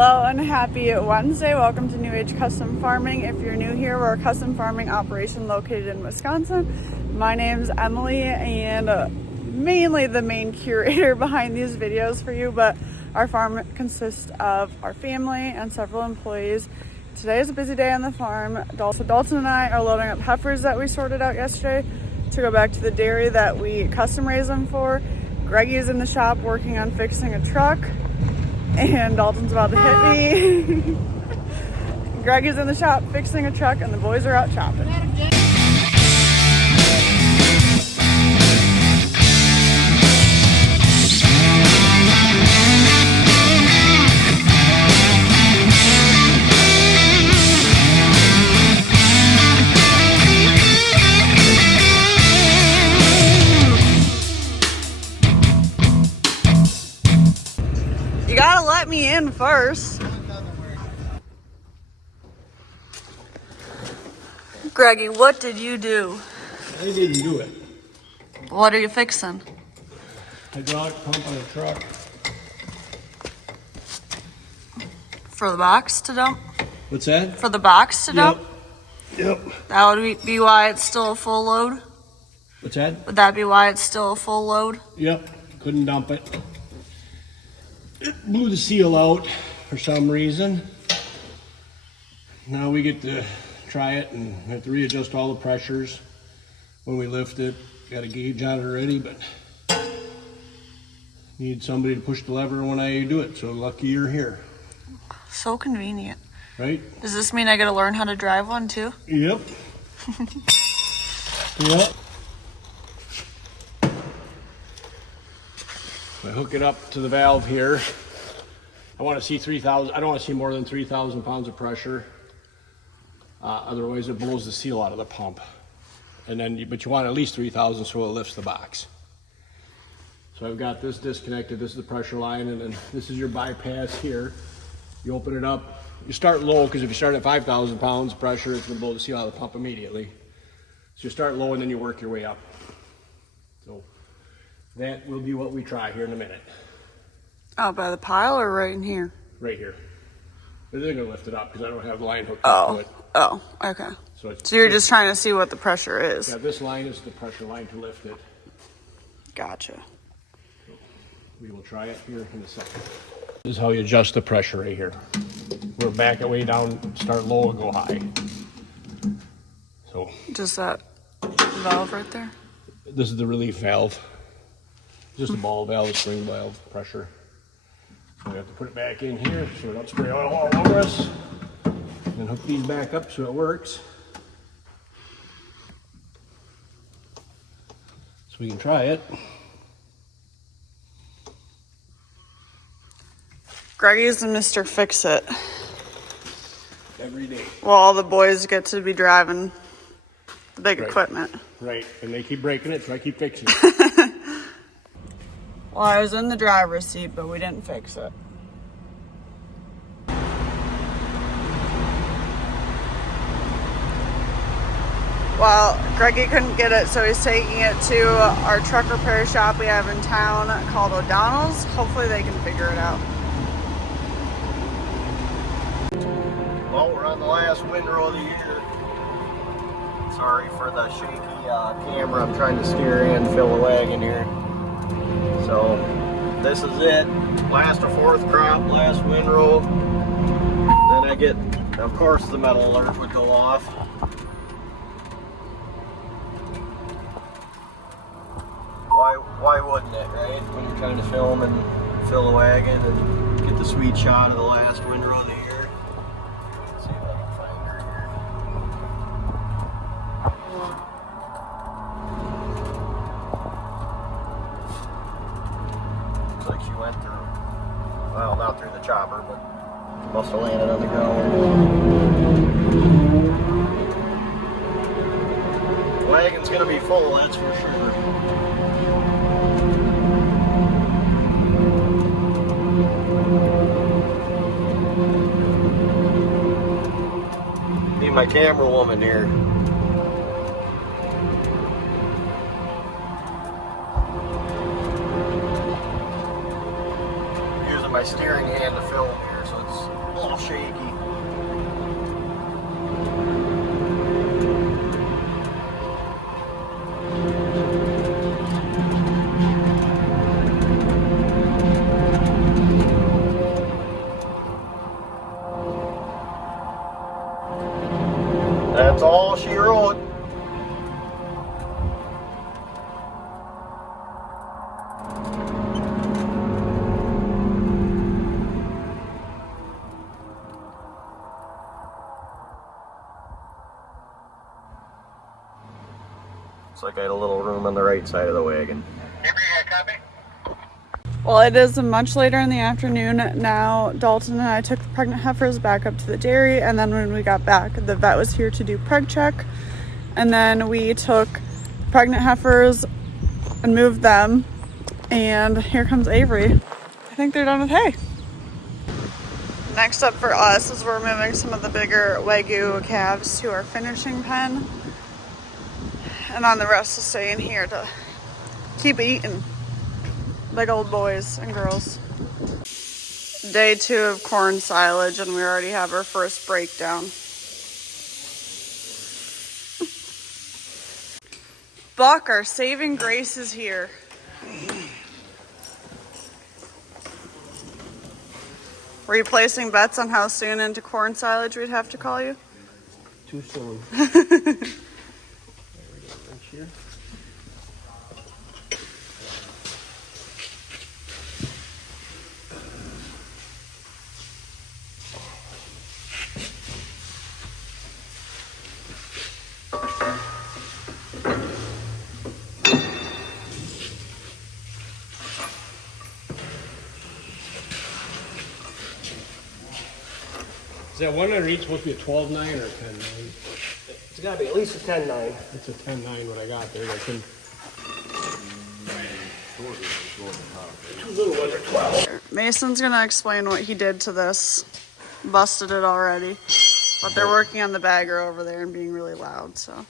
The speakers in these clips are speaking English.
Hello and happy Wednesday. Welcome to New Age Custom Farming. If you're new here, we're a custom farming operation located in Wisconsin. My name's Emily and mainly the main curator behind these videos for you, but our farm consists of our family and several employees. Today is a busy day on the farm. Dalton and I are loading up heifers that we sorted out yesterday to go back to the dairy that we custom raise them for. Greggy's in the shop working on fixing a truck. And Dalton's about to hit me. Greggy's in the shop fixing a truck and the boys are out shopping. You gotta let me in first. Greggy, what did you do? I didn't do it. What are you fixing? Hydraulic pump on a truck. For the box to dump? What's that? For the box to dump? Yep. That would be why it's still a full load? What's that? Would that be why it's still a full load? Yep. Couldn't dump it. It blew the seal out for some reason. Now we get to try it and have to readjust all the pressures when we lift it. Got a gauge on it already, but need somebody to push the lever when I do it. So lucky you're here. So convenient. Right? Does this mean I gotta learn how to drive one too? Yep. Yep. I hook it up to the valve here. I want to see 3,000. I don't want to see more than 3,000 pounds of pressure. Otherwise, it blows the seal out of the pump. And then, but you want at least 3,000 so it lifts the box. So I've got this disconnected. This is the pressure line, and then this is your bypass here. You open it up. You start low because if you start at 5,000 pounds pressure, it's going to blow the seal out of the pump immediately. So you start low and then you work your way up. So that will be what we try here in a minute. Oh, by the pile or right in here? Right here. But they're gonna lift it up because I don't have the line hooked up to it. Oh, okay. So you're just trying to see what the pressure is? Yeah, this line is the pressure line to lift it. Gotcha. So we will try it here in a second. This is how you adjust the pressure right here. We'll back it way down, start low and go high. So just that valve right there? This is the relief valve. Just a ball valve, spring valve, pressure. So we have to put it back in here so we don't spray oil all over us. And hook these back up so it works. So we can try it. Greggy's and Mr. Fix-It. Every day. Well, all the boys get to be driving the big equipment. Right, and they keep breaking it, so I keep fixing it. Well, I was in the driver's seat, but we didn't fix it. Well, Greggy couldn't get it, so he's taking it to our truck repair shop we have in town called O'Donnell's. Hopefully they can figure it out. Well, we're on the last windrow of the year. Sorry for the shaky camera. I'm trying to steer and fill the wagon here. So this is it. Last or fourth crop, last windrow. Then I get, of course, the metal alert would go off. Why wouldn't it, right? When you're trying to film and fill the wagon and get the sweet shot of the last windrow of the year. Let's see if I can find her here. Looks like she went through, well, not through the chopper, but must have landed on the ground. The wagon's gonna be full, that's for sure. Need my camera woman here. Using my steering hand to film here, so it's That's all she wrote. Looks like I had a little room on the right side of the wagon. Well, it is much later in the afternoon now. Dalton and I took the pregnant heifers back up to the dairy, and then when we got back, the vet was here to do preg check. And then we took pregnant heifers and moved them. And here comes Avery. I think they're done with hay. Next up for us is we're moving some of the bigger Wagyu calves to our finishing pen. And then the rest will stay in here to keep eating. Big old boys and girls. Day 2 of corn silage, and we already have our first breakdown. Buck, our saving grace, is here. Were you placing bets on how soon into corn silage we'd have to call you? Too soon. Here. Is that one underneath supposed to be a 12.9 or a 10.9? It's got to be at least a 10.9. It's a 10.9 what I got there. I can... Two little ones are 12. Mason's gonna explain what he did to this. Busted it already. But they're working on the bagger over there and being really loud, so.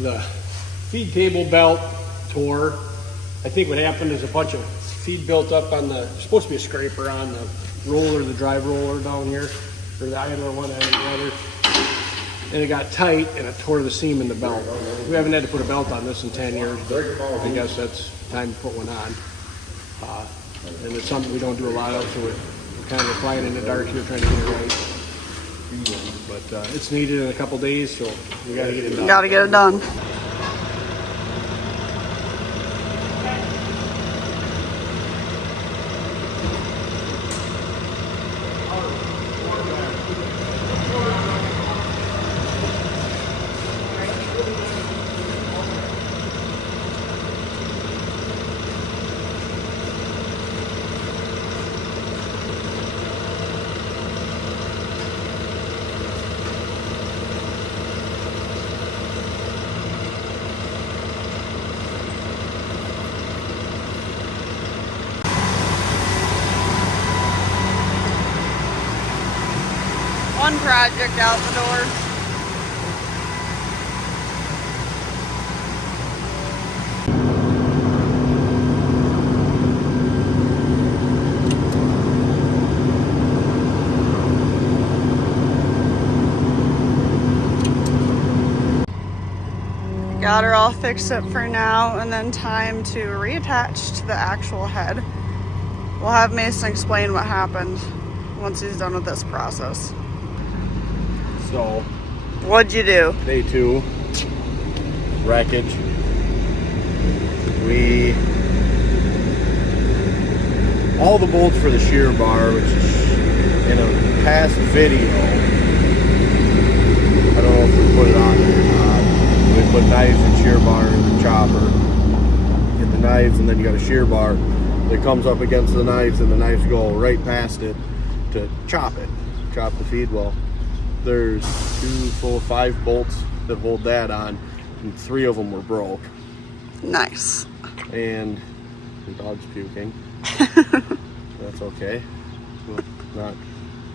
The feed table belt tore. I think what happened is a bunch of feed built up on the, supposed to be a scraper on the roller, the drive roller down here, or the either one end or the other. And it got tight and it tore the seam in the belt. We haven't had to put a belt on this in 10 years, but I guess that's time to put one on. And it's something we don't do a lot of, so we're kind of flying in the dark here trying to get it right. But it's needed in a couple days, so we gotta get it done. Gotta get it done. One project out the door. Got her all fixed up for now, and then time to reattach to the actual head. We'll have Mason explain what happened once he's done with this process. So, What'd you do? day 2, wreckage. All the bolts for the shear bar, which is in a past video, I don't know if we put it on there or not. We put knives and shear bar in the chopper. Get the knives, and then you got a shear bar that comes up against the knives, and the knives go right past it to chop it. chop the feed well. There's 2, 4, 5 bolts that hold that on, and 3 of them were broke. Nice. And the dog's puking. That's okay. Well, not.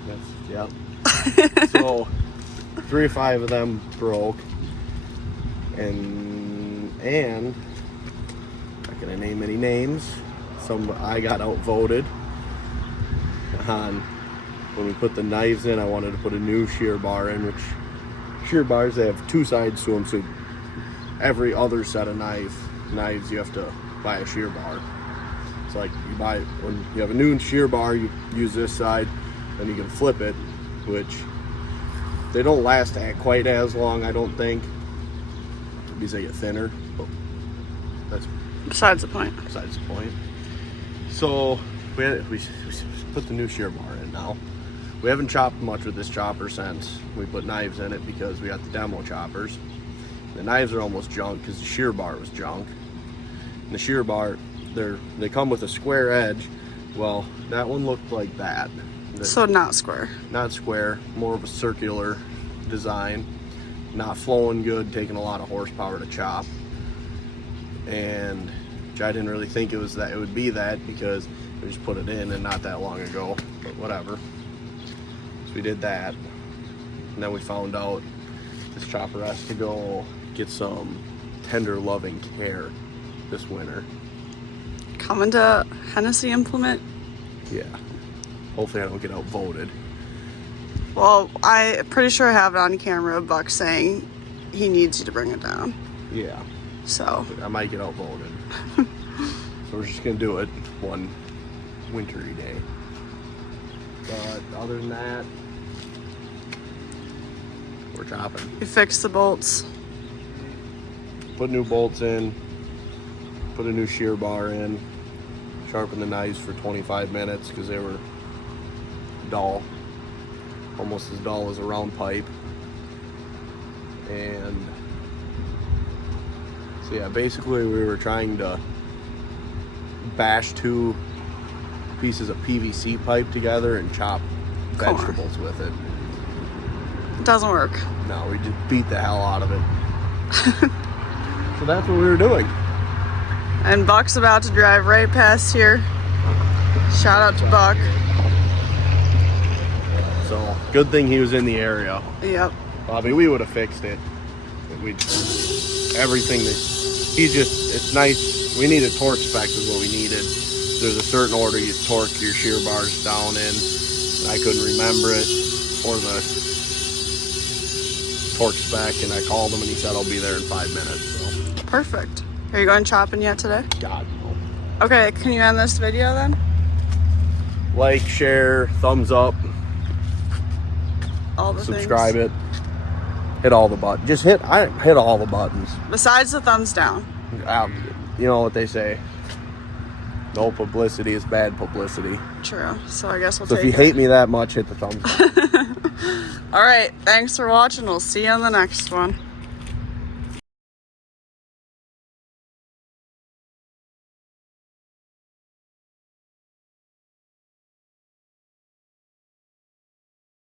That's yeah. So 3 or 5 of them broke, and not gonna name any names. I got outvoted on when we put the knives in. I wanted to put a new shear bar in, which shear bars, they have 2 sides to them, so every other set of knives you have to buy a shear bar. It's like when you have a new shear bar, you use this side, then you can flip it, which they don't last quite as long, I don't think, because they get thinner, but that's besides the point. So we put the new shear bar in now. We haven't chopped much with this chopper since we put knives in it, because we got the demo choppers. The knives are almost junk because the shear bar was junk. And the shear bar, they come with a square edge. Well, that one looked like that. So not square. Not square, more of a circular design. Not flowing good, taking a lot of horsepower to chop. And I didn't really think it would be that, because we just put it in and not that long ago, but whatever. So we did that. And then we found out this chopper has to go get some tender loving care this winter. Coming to Hennessy Implement? Yeah. Hopefully I don't get outvoted. Well, I'm pretty sure I have it on camera of Buck saying he needs you to bring it down. Yeah. So I might get outvoted. So we're just gonna do it one wintry day. But other than that, we're chopping. you fixed the bolts. Put new bolts in, put a new shear bar in, sharpened the knives for 25 minutes because they were dull, almost as dull as a round pipe. And so yeah, basically we were trying to bash 2 pieces of PVC pipe together and chop vegetables with it. It doesn't work. No, we just beat the hell out of it. So that's what we were doing. And Buck's about to drive right past here. Shout out to Buck. So good thing he was in the area. Yep. I mean, we would have fixed it. Everything that it's nice. We needed torque spec is what we needed. There's a certain order you torque your shear bars down in. And I couldn't remember it or the torque spec, and I called him and he said I'll be there in 5 minutes. So. Perfect. Are you going chopping yet today? God, no. Okay, can you end this video then? Like, share, thumbs up, All the subscribe things. it. Hit all the buttons. Just hit all the buttons. Besides the thumbs down. You know what they say. No publicity is bad publicity. True. So I guess we'll So take if you hate me that much, hit the thumbs up. All right. Thanks for watching. We'll see you on the next one.